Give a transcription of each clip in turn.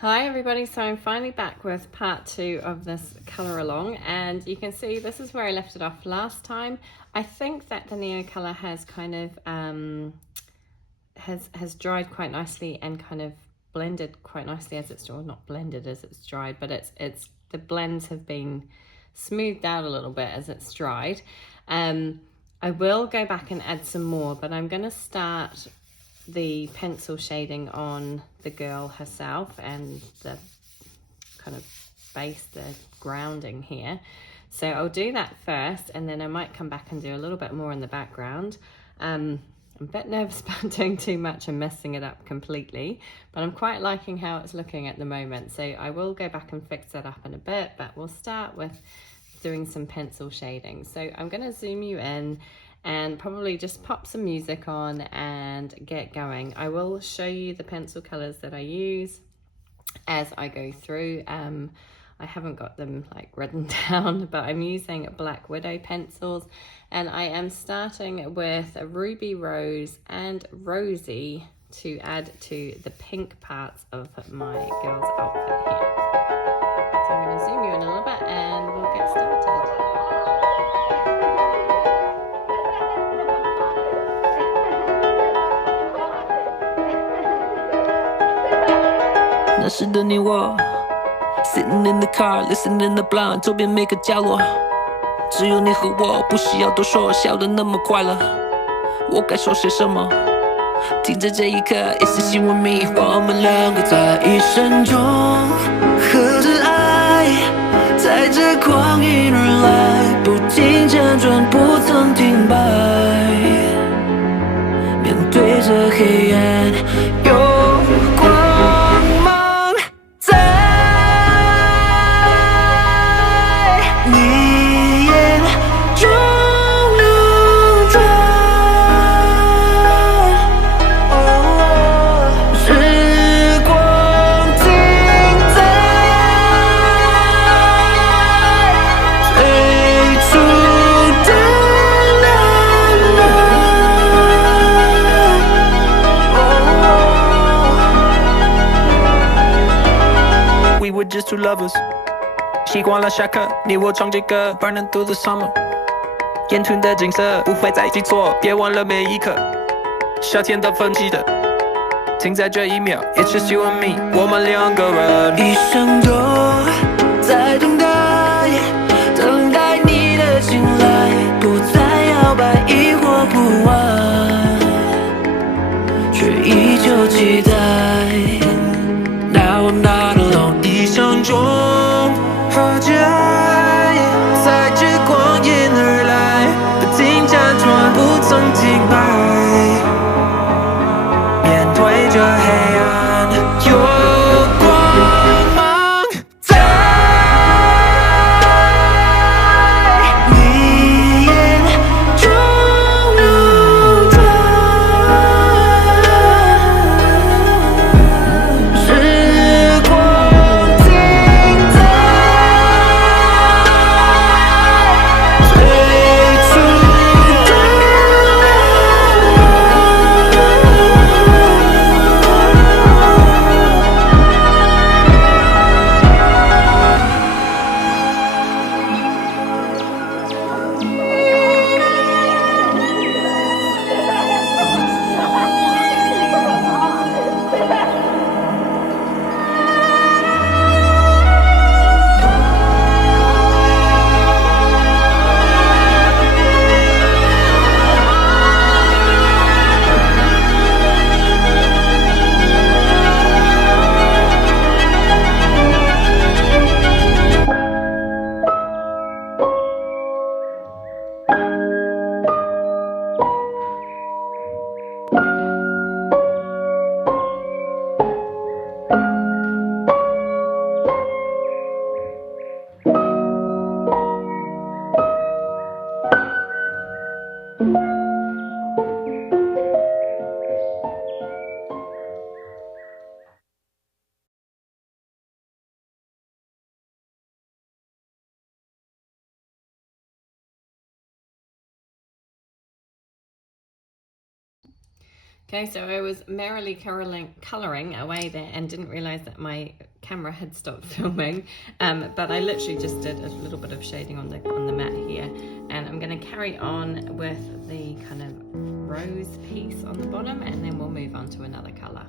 Hi everybody, so I'm finally back with part 2 of this colour along, and you can see this is where I left it off last time. I think that the Neocolor has kind of has dried quite nicely and kind of blended quite nicely as it's, or not blended as it's dried, but it's the blends have been smoothed out a little bit as it's dried. I will go back and add some more, but I'm going to start the pencil shading on the girl herself and the kind of base, the grounding here. So I'll do that first, and then I might come back and do a little bit more in the background. I'm a bit nervous about doing too much and messing it up completely, but I'm quite liking how it's looking at the moment. So I will go back and fix that up in a bit, but we'll start with doing some pencil shading. So I'm going to zoom you in and probably just pop some music on and get going. I will show you the pencil colors that I use as I go through. I haven't got them like written down, but I'm using Black Widow pencils, and I am starting with a Ruby Rose and Rosy to add to the pink parts of my girl's outfit here. So I'm going to zoom you in a little bit and we'll get started.那时的你我 Sitting in the car, listening the blunt 周边每个角落只有你和我，不需要多说，笑得那么快乐我该说些什么听着这一刻 It's just you and me 我们两个在一生中合着爱在这光阴而来不停辗转不曾停摆面对着黑暗有光芒在你眼中流转时光停在最初的浪漫 We were just two lovers 习惯了下课你我唱这歌 Burning through the summer 沿途的景色不会再记错别忘了每一刻夏天的分析的停在这一秒 It's just you and me 我们两个人一生都在等待等待你的青睐不再摇摆疑惑不完却依旧期待 Now I'm not alone 一生中和着爱在这光阴而来不停辗转不曾停摆面对着黑暗有光芒在你眼中流转时光停 Okay, so I was merrily colouring away there and didn't realise that my camera had stopped filming. But I literally just did a little bit of shading on the mat here, and I'm going to carry on with the kind of rose piece on the bottom, and then we'll move on to another colour.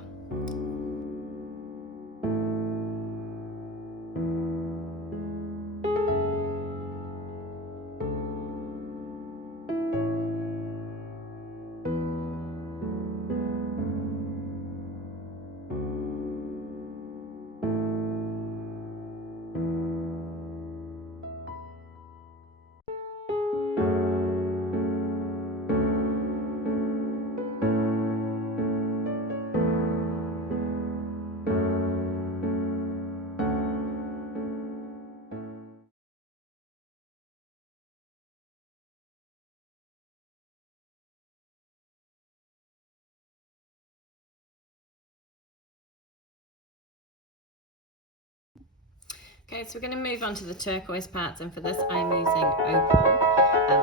Okay, so we're going to move on to the turquoise parts, and for this I'm using opal.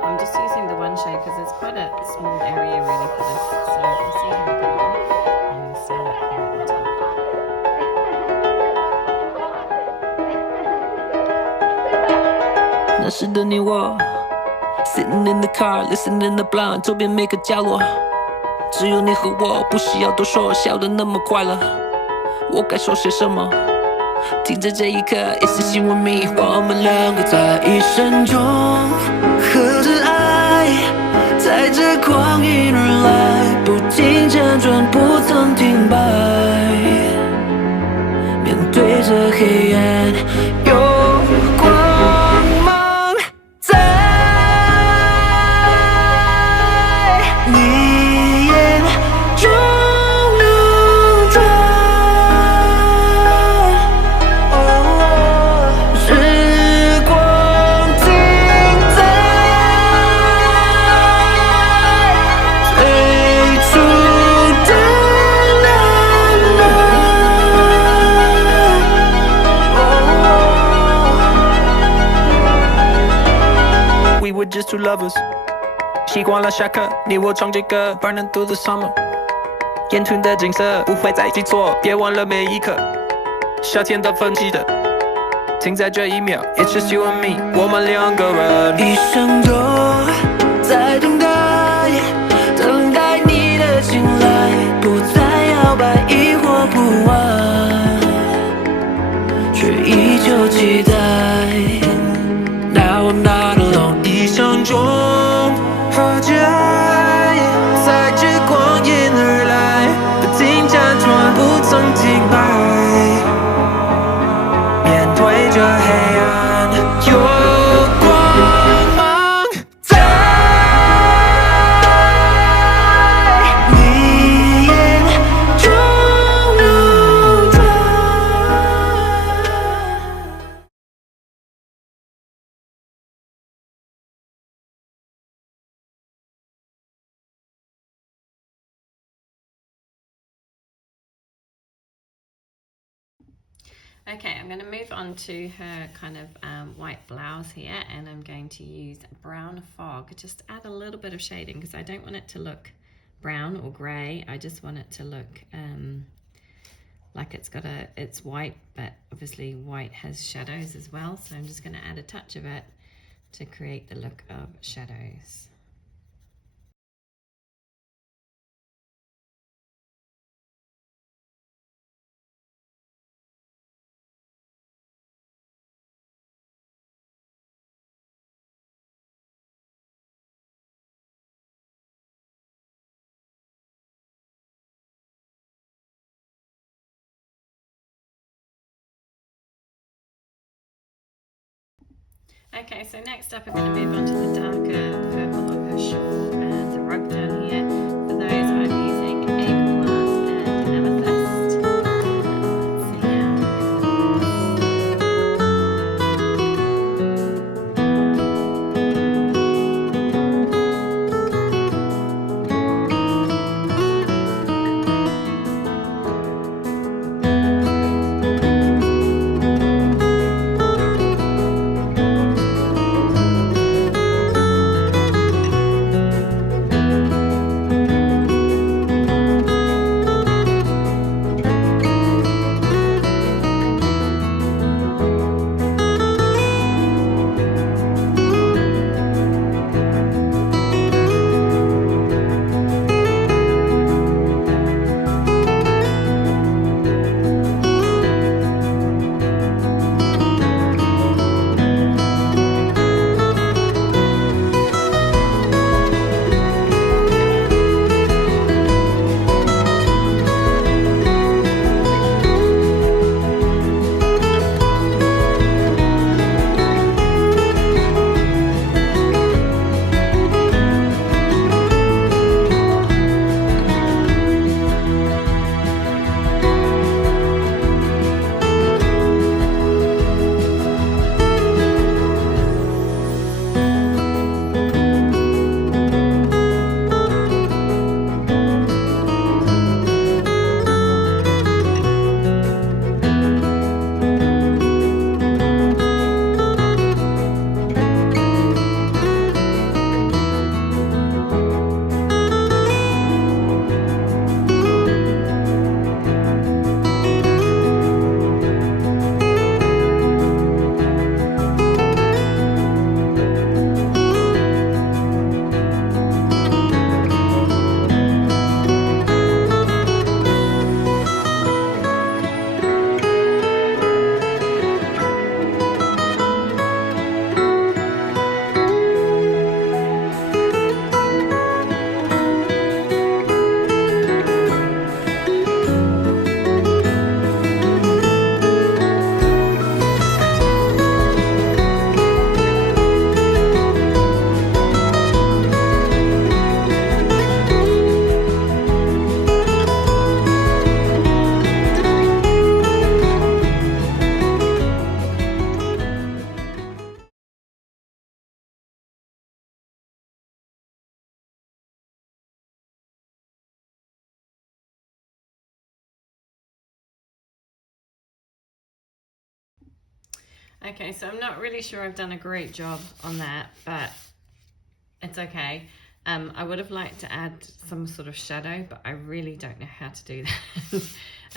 I'm just using the one shade because it's quite a small area really for this, so we'll see how we go on. I'm going to start up here at the top.那时的你我 Sitting in the car, listening the blunt 周边每个角落只有你和我，不需要多说，笑得那么快乐我该说些什么听着这一刻 It's just you and me 我们两个在一生中合着爱在这光阴而来不停辗转不曾停摆面对着黑暗有光芒在你眼中流转时光停在最初的浪漫We were just two lovers习惯了下课你我唱这歌 Burning through the summer 眼前的景色不会再记错别忘了每一刻夏天的分歧的停在这一秒 It's just you and me 我们两个人一生都在等待等待你的青睐不再摇摆疑惑不安却依旧期待 Now I'm not alone 一生中和着爱在这光阴而来不停辗转不曾停摆面对着黑暗有光芒在你眼中流转Okay, I'm going to move on to her kind of white blouse here, and I'm going to use brown fog, just add a little bit of shading because I don't want it to look brown or grey. I just want it to look like it's white, but obviously white has shadows as well, so I'm just going to add a touch of it to create the look of shadows. Okay, so next up I'm going to move on to the darker purple of her shawl and the rug down here. For those I'm using eggplant and amethyst. Let's see how Okay, so I'm not really sure I've done a great job on that, but it's okay. I would have liked to add some sort of shadow, but I really don't know how to do that.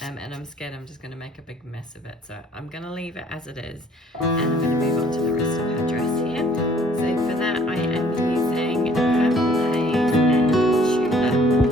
And I'm scared I'm just going to make a big mess of it. So I'm going to leave it as it is, and I'm going to move on to the rest of her dress here. So for that, I am using purple haze and tulip.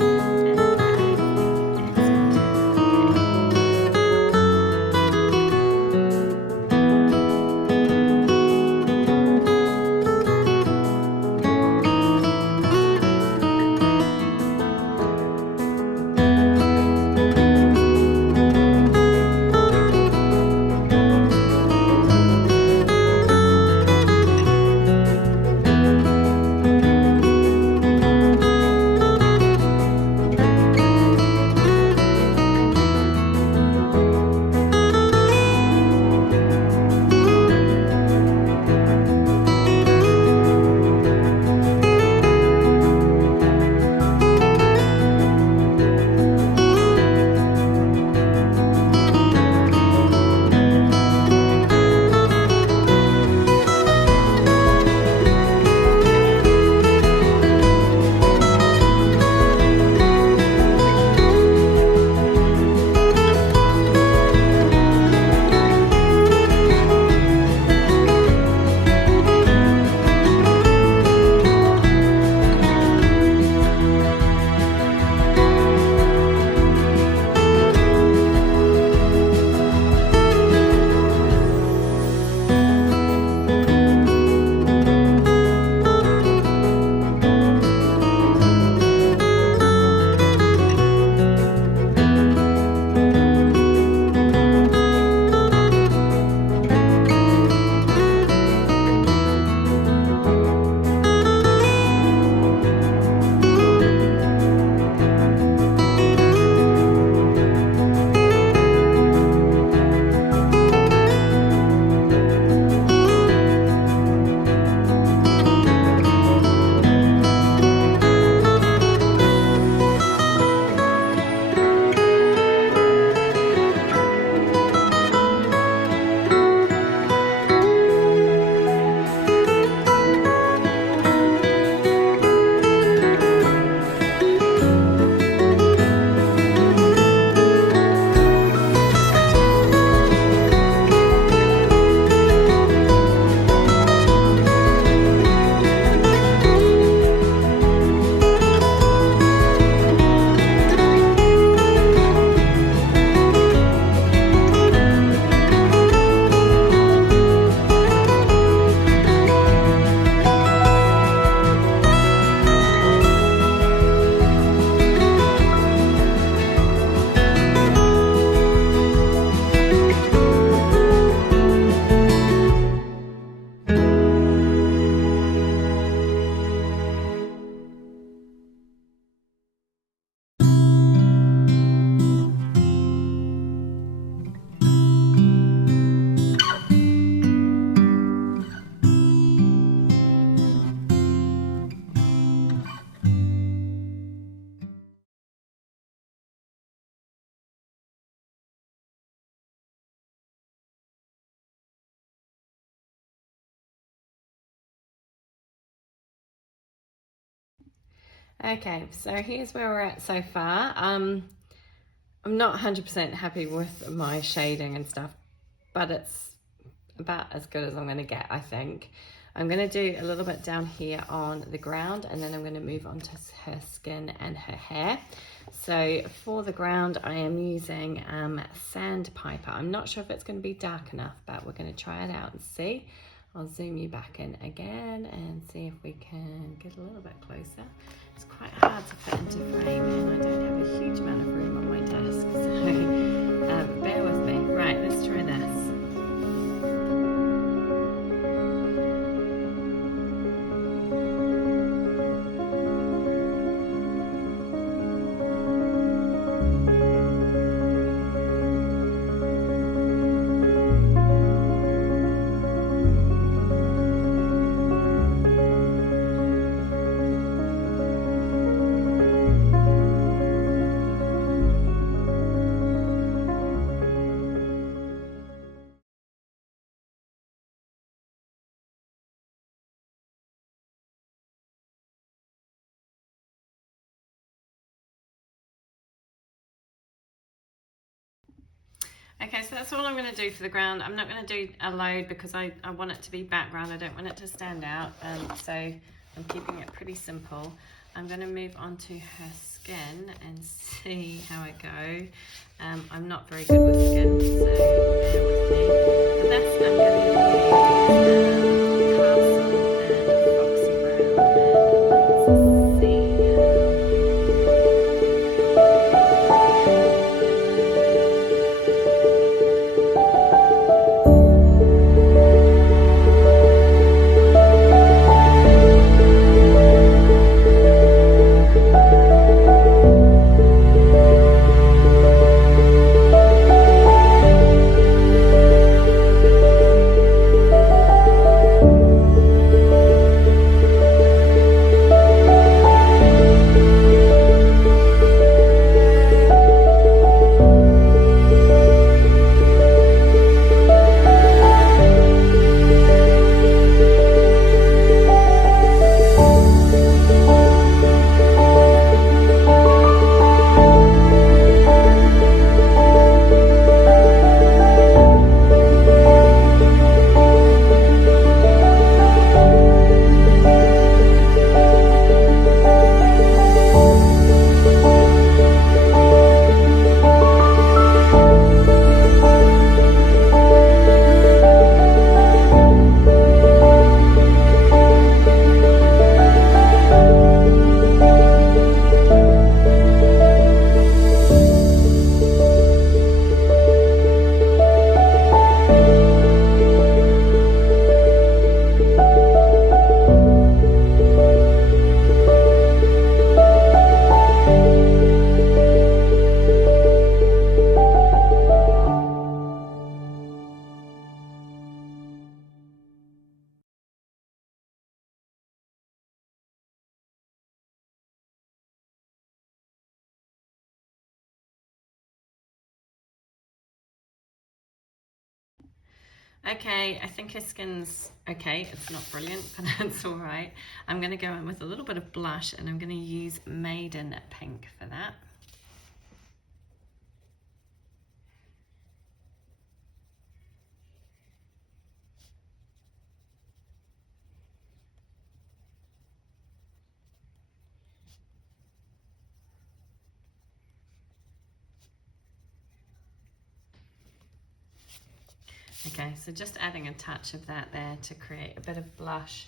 Okay, so here's where we're at so far. I'm not 100% happy with my shading and stuff, but it's about as good as I'm going to get, I think. I'm going to do a little bit down here on the ground, and then I'm going to move on to her skin and her hair. So for the ground, I am using Sandpiper. I'm not sure if it's going to be dark enough, but we're going to try it out and see. I'll zoom you back in again and see if we can get a little bit closer. It's quite hard to fit into frame, and I don't have a huge amount of room on my desk, so bear with me. Right, let's try this. Okay, so that's all I'm going to do for the ground. I'm not going to do a load because I want it to be background. I don't want it to stand out. So I'm keeping it pretty simple. I'm going to move on to her skin and see how I go. I'm not very good with skin, so bear with me. For this, I'm going to use Castle and Foxy Brown. And let's see Okay, I think her skin's okay. It's not brilliant, but it's all right. I'm going to go in with a little bit of blush and I'm going to use Maiden Pink for that. Okay, so just adding a touch of that there to create a bit of blush.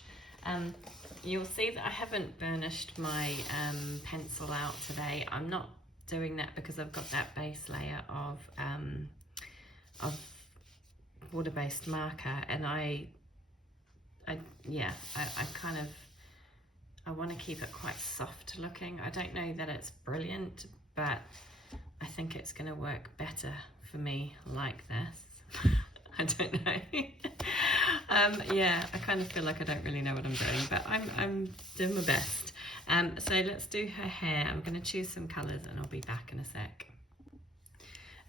You'll see that I haven't burnished my pencil out today. I'm not doing that because I've got that base layer of water-based marker, and I want to keep it quite soft looking. I don't know that it's brilliant, but I think it's going to work better for me like this. I don't know. Yeah, I kind of feel like I don't really know what I'm doing, but I'm doing my best. So let's do her hair. I'm going to choose some colours and I'll be back in a sec.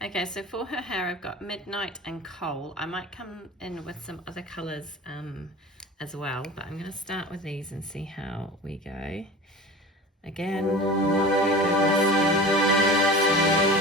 Okay, so for her hair I've got Midnight and Coal. I might come in with some other colours as well, but I'm going to start with these and see how we go. Again, I'm not very good with skin.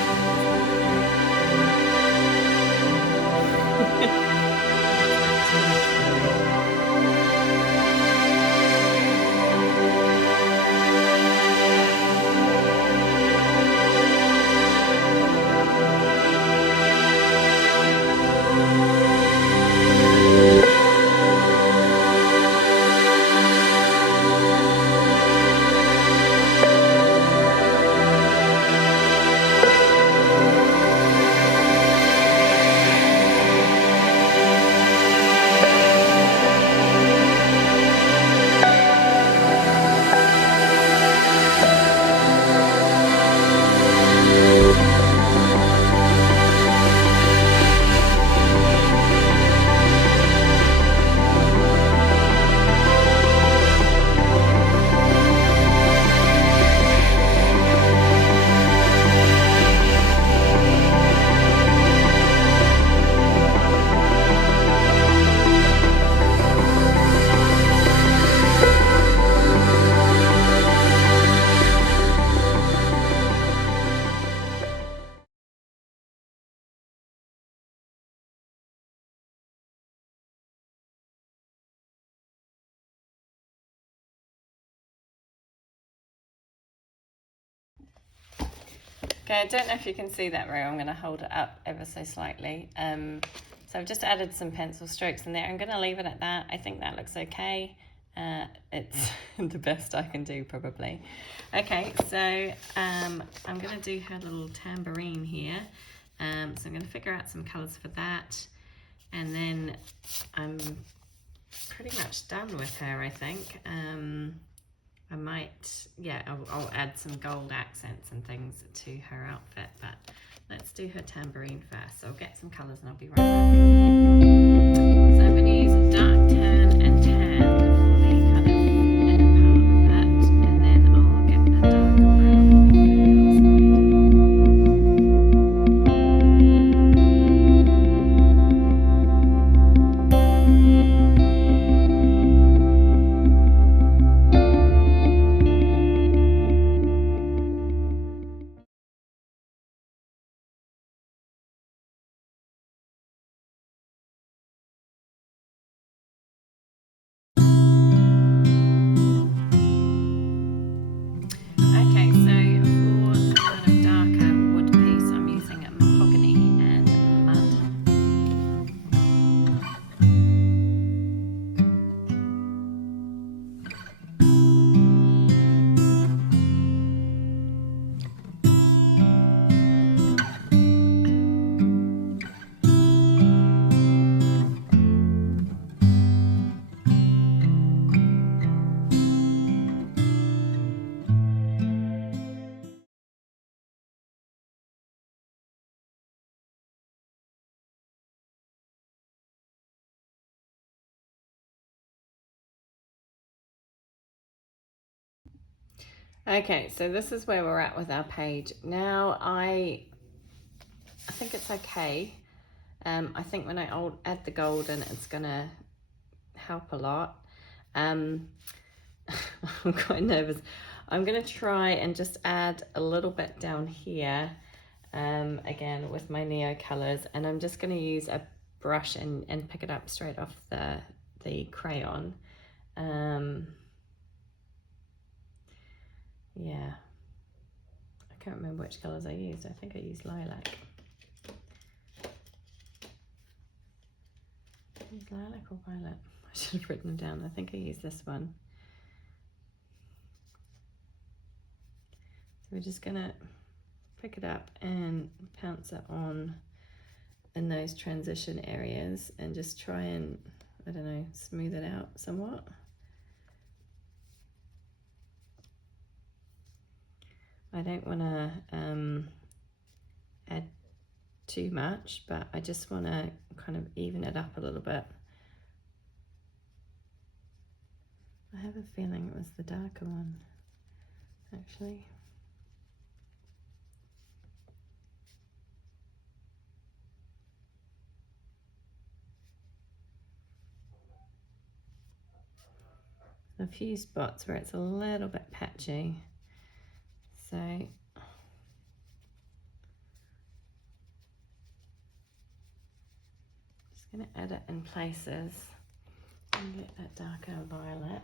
Okay, I don't know if you can see that very well. I'm going to hold it up ever so slightly. So I've just added some pencil strokes in there. I'm going to leave it at that. I think that looks okay. It's the best I can do, probably. Okay, so I'm going to do her little tambourine here. So I'm going to figure out some colours for that. And then I'm pretty much done with her, I think. I might, yeah, I'll add some gold accents and things to her outfit, but let's do her tambourine first. So I'll get some colours and I'll be right back. So I'm going to use a dark tan and tan for the kind of inner part of it, and then I'll get a darker brown for the Okay, so for the kind of darker wood piece, I'm using mahogany and mud. Okay, so this is where we're at with our page. Now I think it's okay. I think when I add the golden, it's gonna help a lot. I'm quite nervous. I'm gonna try and just add a little bit down here, again with my Neocolors, and I'm just gonna use a brush and pick it up straight off the crayon. Yeah, I can't remember which colours I used. I think I used lilac. Is lilac or violet? I should have written them down. I think I used this one. So we're just gonna pick it up and pounce it on in those transition areas and just try and, I don't know, smooth it out somewhat. I don't want to add too much, but I just want to kind of even it up a little bit. I have a feeling it was the darker one, actually. A few spots where it's a little bit patchy. So just going to add it in places and get that darker violet.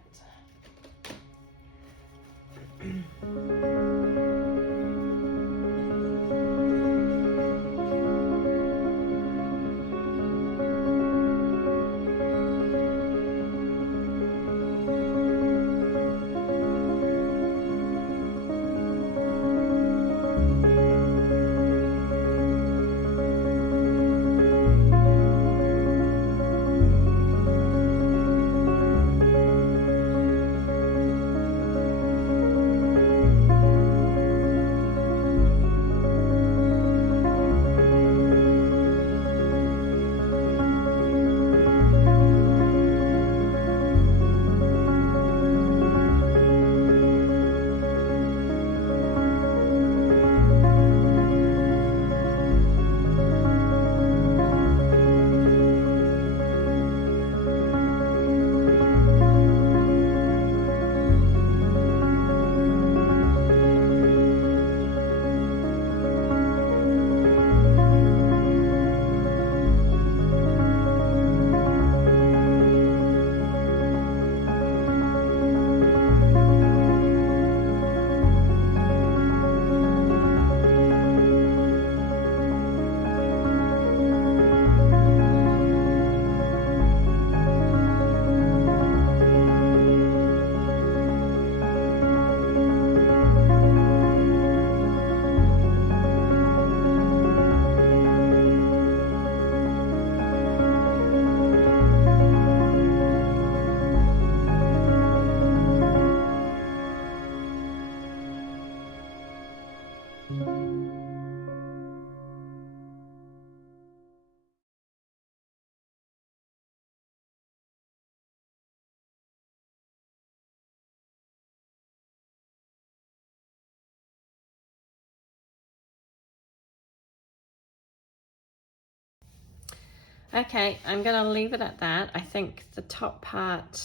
Okay, I'm gonna leave it at that. I think the top part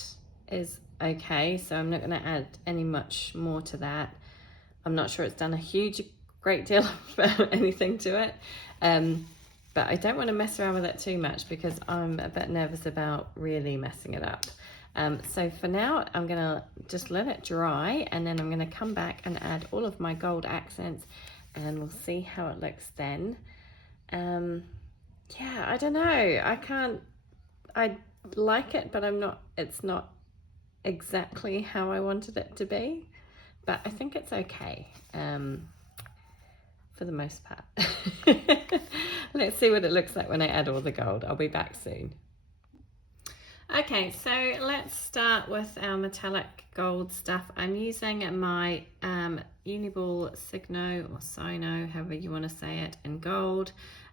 is okay, so I'm not gonna add any much more to that. I'm not sure it's done a great deal of anything to it. But I don't want to mess around with it too much because I'm a bit nervous about really messing it up. So for now, I'm gonna just let it dry, and then I'm gonna come back and add all of my gold accents, and we'll see how it looks then. Yeah, I don't know. I like it, but it's not exactly how I wanted it to be, but I think it's okay. For the most part. Let's see what it looks like when I add all the gold. I'll be back soon. Okay, so let's start with our metallic gold stuff. I'm using my Uniball Signo or Sino, however you want to say it, in gold.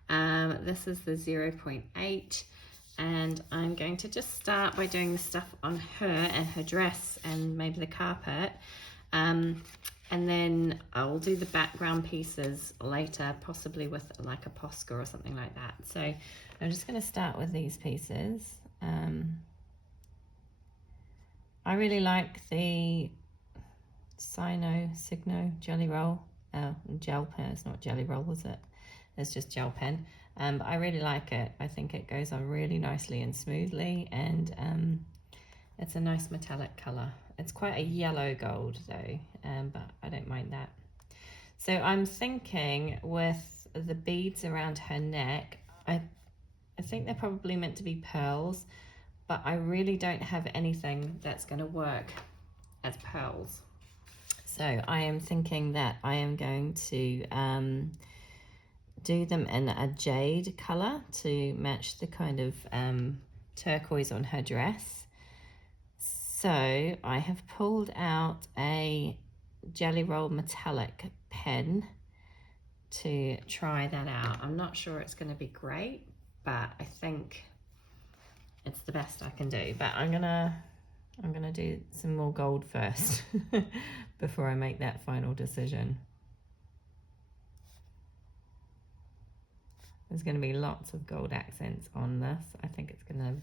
This is the 0.8, and I'm going to just start by doing the stuff on her and her dress and maybe the carpet. And then I'll do the background pieces later, possibly with like a Posca or something like that. So I'm just going to start with these pieces. I really like the Signo Jelly Roll, gel pen. It's not Jelly Roll, is it? It's just gel pen. But I really like it. I think it goes on really nicely and smoothly, and it's a nice metallic colour. It's quite a yellow gold though, but I don't mind that. So I'm thinking with the beads around her neck, I think they're probably meant to be pearls, but I really don't have anything that's going to work as pearls. So I am thinking that I am going to do them in a jade colour to match the kind of turquoise on her dress. So I have pulled out a Jelly Roll metallic pen to try that out. I'm not sure it's going to be great, but I think it's the best I can do. But I'm gonna do some more gold first before I make that final decision. There's going to be lots of gold accents on this. I think it's going to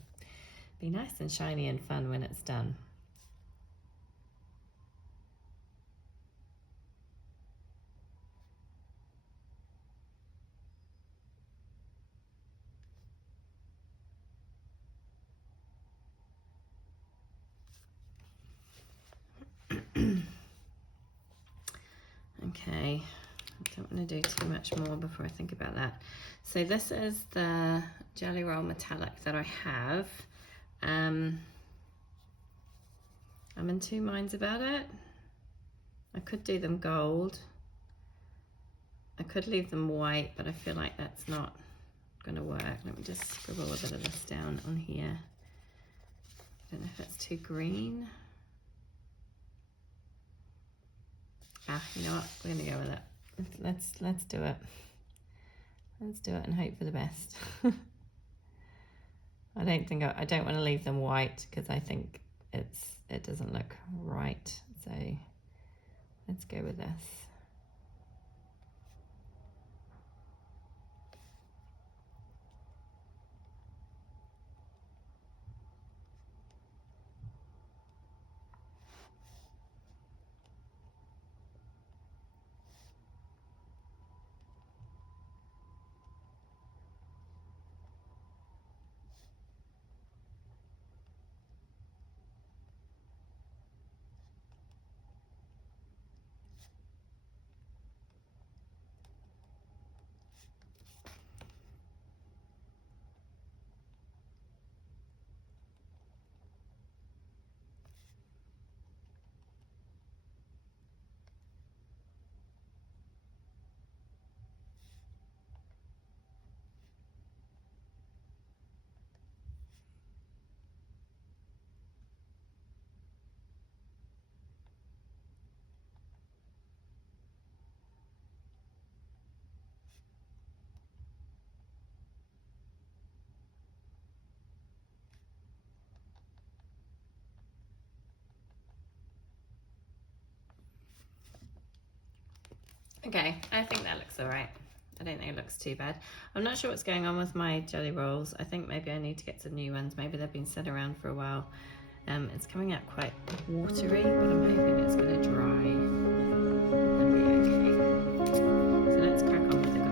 be nice and shiny and fun when it's done. Okay, I don't want to do too much more before I think about that. So this is the Jelly Roll metallic that I have. I'm in two minds about it. I could do them gold. I could leave them white, but I feel like that's not going to work. Let me just scribble a bit of this down on here. I don't know if that's too green. You know what? We're going to go with it. Let's do it. Let's do it and hope for the best. I don't want to leave them white because I think it doesn't look right. So let's go with this. Okay, I think that looks all right. I don't think it looks too bad. I'm not sure what's going on with my jelly rolls. I think maybe I need to get some new ones. Maybe they've been set around for a while. It's coming out quite watery, but I'm hoping it's going to dry and be okay. So let's crack on with the gold.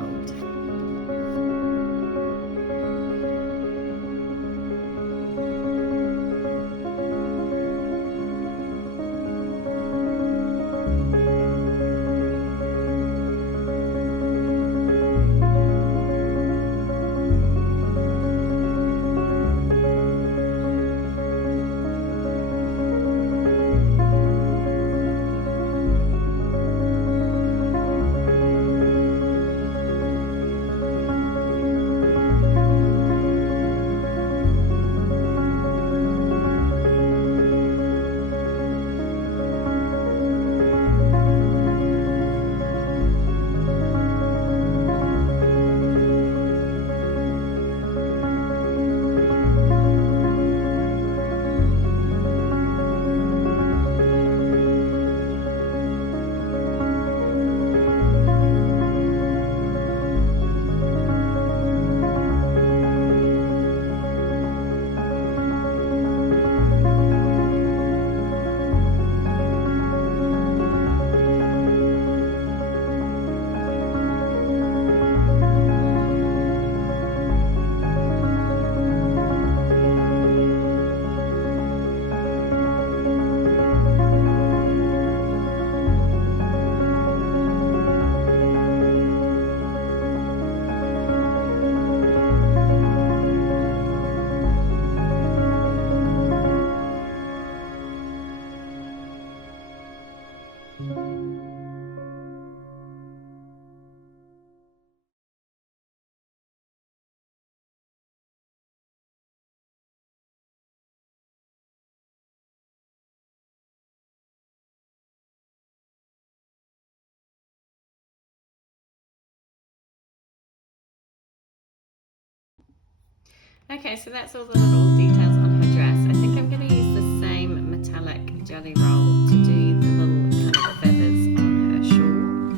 Okay, so that's all the little details on her dress. I think I'm going to use the same metallic jelly roll to do the little kind of feathers on her shawl.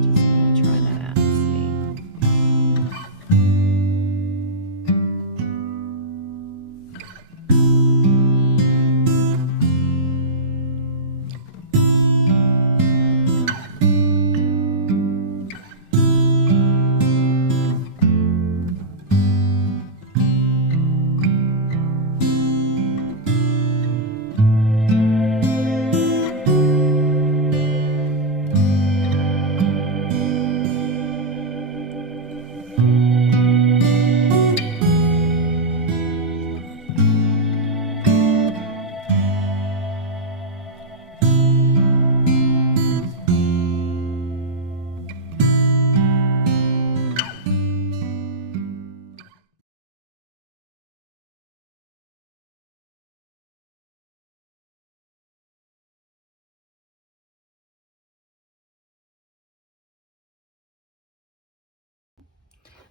Just going to try that out and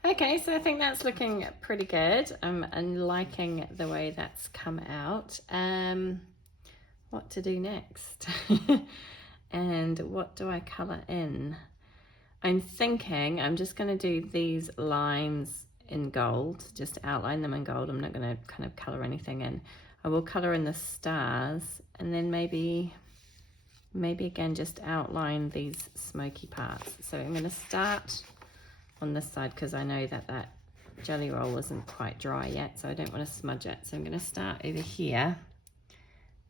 Okay, so I think that's looking pretty good. I'm liking the way that's come out. What to do next? And what do I colour in? I'm thinking I'm just going to do these lines in gold, just outline them in gold. I'm not going to kind of colour anything in. I will colour in the stars, and then maybe again just outline these smoky parts. So I'm going to start on this side because I know that that jelly roll isn't quite dry yet, so I don't want to smudge it. So I'm going to start over here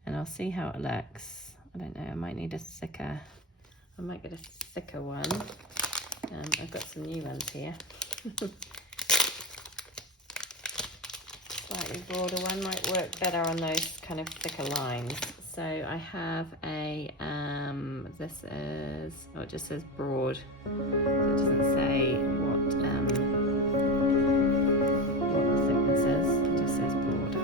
and I'll see how it looks. I don't know, I might need a thicker, I might get a thicker one. I've got some new ones here. Slightly broader one might work better on those kind of thicker lines. So I have a, this is, oh, it just says broad. So it doesn't say what the thickness is, it just says broad.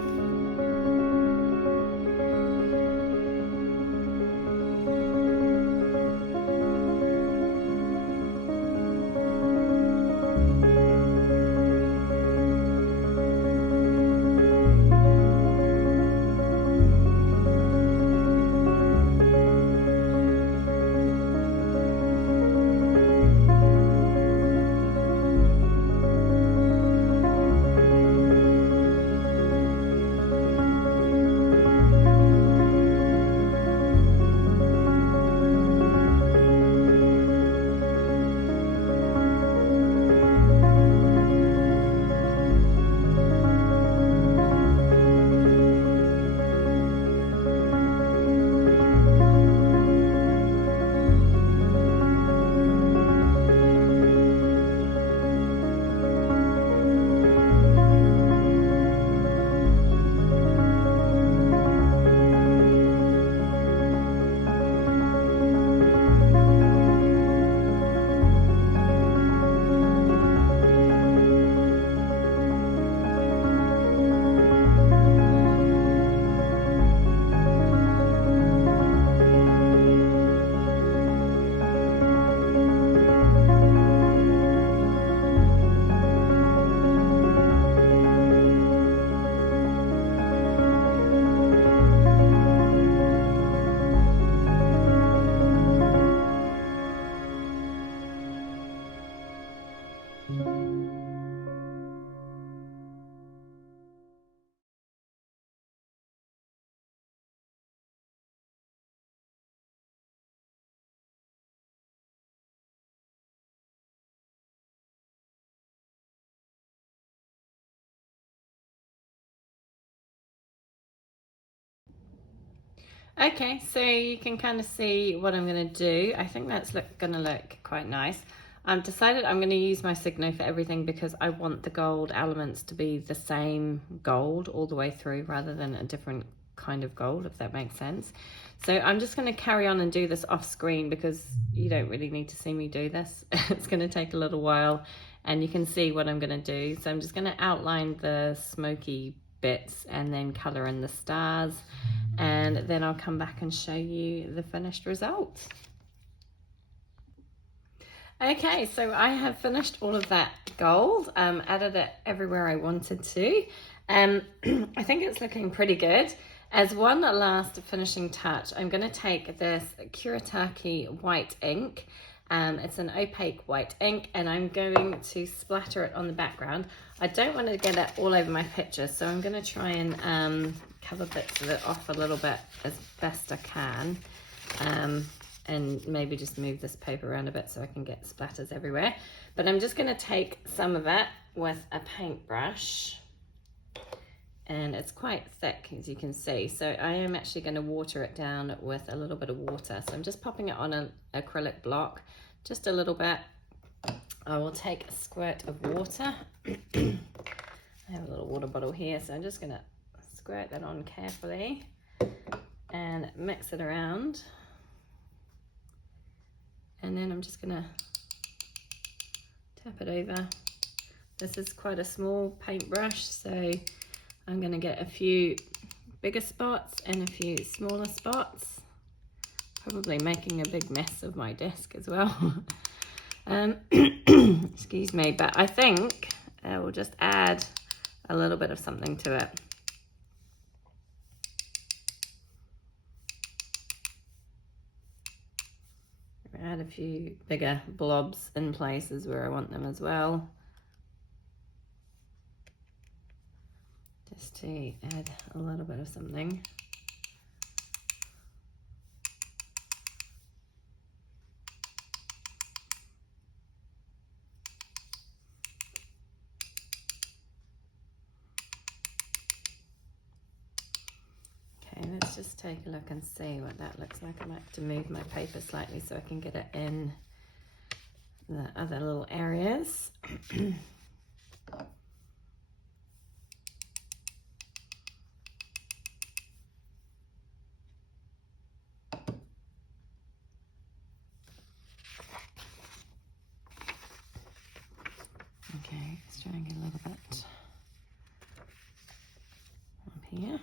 Okay, so you can kind of see what I'm going to do. I think that's going to look quite nice. I've decided I'm going to use my Signo for everything because I want the gold elements to be the same gold all the way through rather than a different kind of gold, if that makes sense. So I'm just going to carry on and do this off screen because you don't really need to see me do this. It's going to take a little while and you can see what I'm going to do. So I'm just going to outline the smoky bits and then color in the stars, and then I'll come back and show you the finished result. Okay, so I have finished all of that gold, added it everywhere I wanted to. I think it's looking pretty good. As one last finishing touch, I'm going to take this Kuretake white ink. It's an opaque white ink, and I'm going to splatter it on the background. I don't want to get it all over my picture, so I'm going to try and cover bits of it off a little bit as best I can. And maybe just move this paper around a bit so I can get splatters everywhere. But I'm just going to take some of it with a paintbrush, and it's quite thick, as you can see. So I am actually going to water it down with a little bit of water. So I'm just popping it on an acrylic block, just a little bit. I will take a squirt of water. I have a little water bottle here, so I'm just going to squirt that on carefully and mix it around. And then I'm just gonna tap it over. This is quite a small paintbrush, so I'm gonna get a few bigger spots and a few smaller spots, probably making a big mess of my desk as well. Excuse me, but I think I will just add a little bit of something to it. Add a few bigger blobs in places where I want them as well, just to add a little bit of something. Let's just take a look and see what that looks like. I might have to move my paper slightly so I can get it in the other little areas. Okay, let's try and get a little bit up here.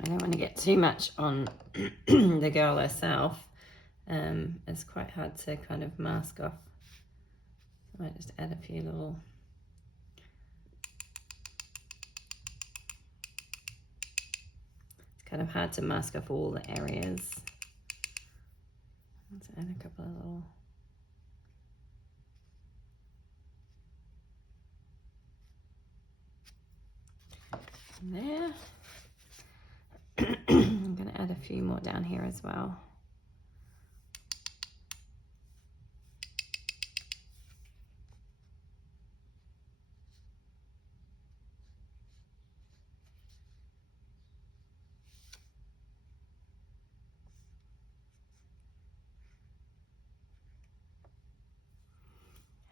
I don't want to get too much on the girl herself. It's quite hard to kind of mask off. I might just add a few little... It's kind of hard to mask off all the areas. Let's add a couple of little... there. I'm going to add a few more down here as well.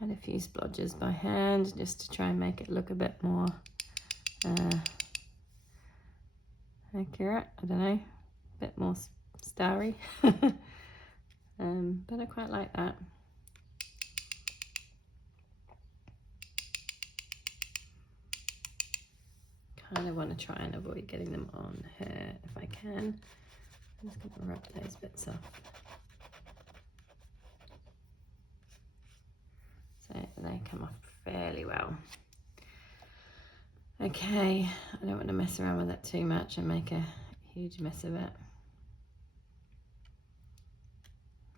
Add a few splodges by hand just to try and make it look a bit more accurate. I don't know, a bit more starry. But I quite like that. Kind of want to try and avoid getting them on her if I can. I'm just going to rub those bits off. So they come off fairly well. Okay, I don't want to mess around with it too much and make a huge mess of it.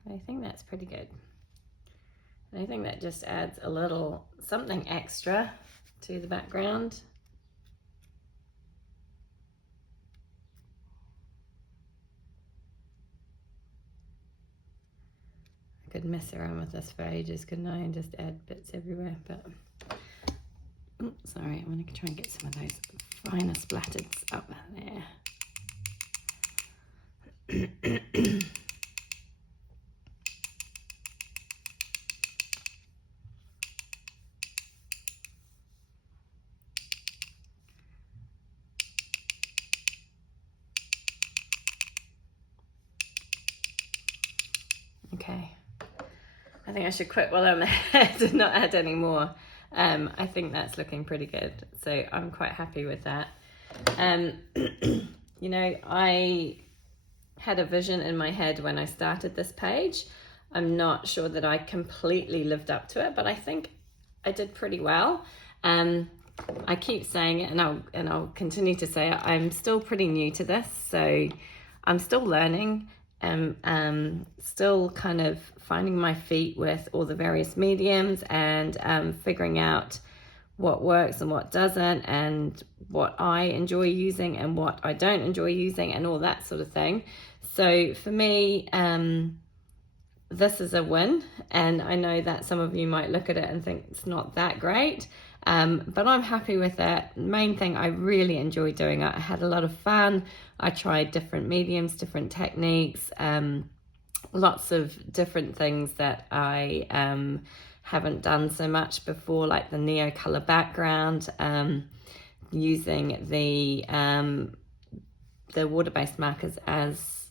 I think that's pretty good. And I think that just adds a little something extra to the background. I could mess around with this for ages, couldn't I, and just add bits everywhere, but sorry, I'm going to try and get some of those finer splatters up there. Okay, I think I should quit while I'm ahead and not add any more. I think that's looking pretty good, so I'm quite happy with that. You know, I had a vision in my head when I started this page. I'm not sure that I completely lived up to it, but I think I did pretty well. I keep saying it, and I'll continue to say it, I'm still pretty new to this, so I'm still learning. Still kind of finding my feet with all the various mediums and figuring out what works and what doesn't, and what I enjoy using and what I don't enjoy using, and all that sort of thing. So for me, this is a win, and I know that some of you might look at it and think it's not that great, but I'm happy with it. Main thing, I really enjoyed doing it. I had a lot of fun. I tried different mediums, different techniques, lots of different things that I haven't done so much before, like the Neocolor background, using the water-based markers as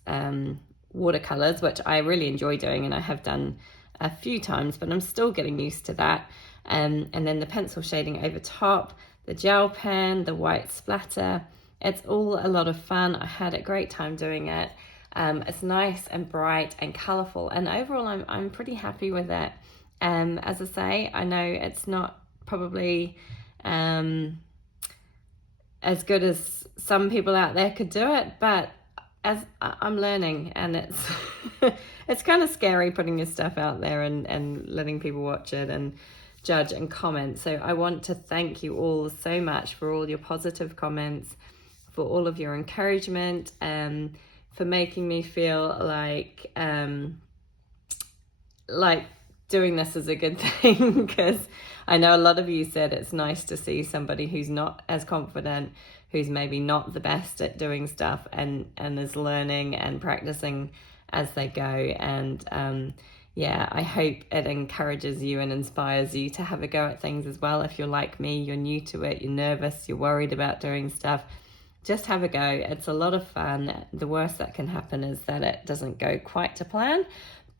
watercolors, which I really enjoy doing, and I have done a few times, but I'm still getting used to that. And then the pencil shading over top, the gel pen, the white splatter. It's all a lot of fun. I had a great time doing it. It's nice and bright and colourful, and overall I'm pretty happy with it. As I say, I know it's not probably as good as some people out there could do it, but as I'm learning, and it's it's kind of scary putting your stuff out there and letting people watch it and judge and comment. So I want to thank you all so much for all your positive comments, for all of your encouragement, for making me feel like doing this is a good thing, because I know a lot of you said it's nice to see somebody who's not as confident, who's maybe not the best at doing stuff, and is learning and practicing as they go. And yeah, I hope it encourages you and inspires you to have a go at things as well. If you're like me, you're new to it, you're nervous, you're worried about doing stuff, just have a go. It's a lot of fun. The worst that can happen is that it doesn't go quite to plan.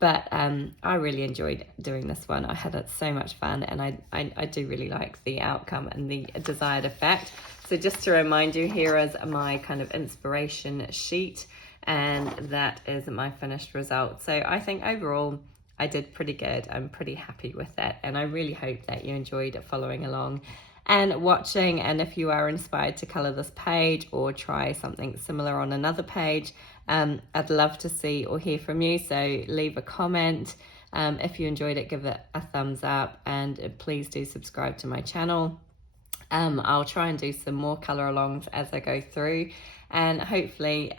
But I really enjoyed doing this one. I had so much fun, and I do really like the outcome and the desired effect. So just to remind you, here is my kind of inspiration sheet, and that is my finished result. So I think overall I did pretty good. I'm pretty happy with it, and I really hope that you enjoyed following along and watching. And if you are inspired to colour this page or try something similar on another page, I'd love to see or hear from you. So leave a comment. If you enjoyed it, give it a thumbs up, and please do subscribe to my channel. I'll try and do some more colour alongs as I go through, and hopefully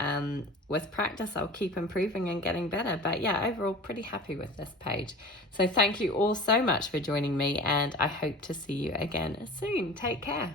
with practice I'll keep improving and getting better. But yeah, overall pretty happy with this page. So thank you all so much for joining me, and I hope to see you again soon. Take care.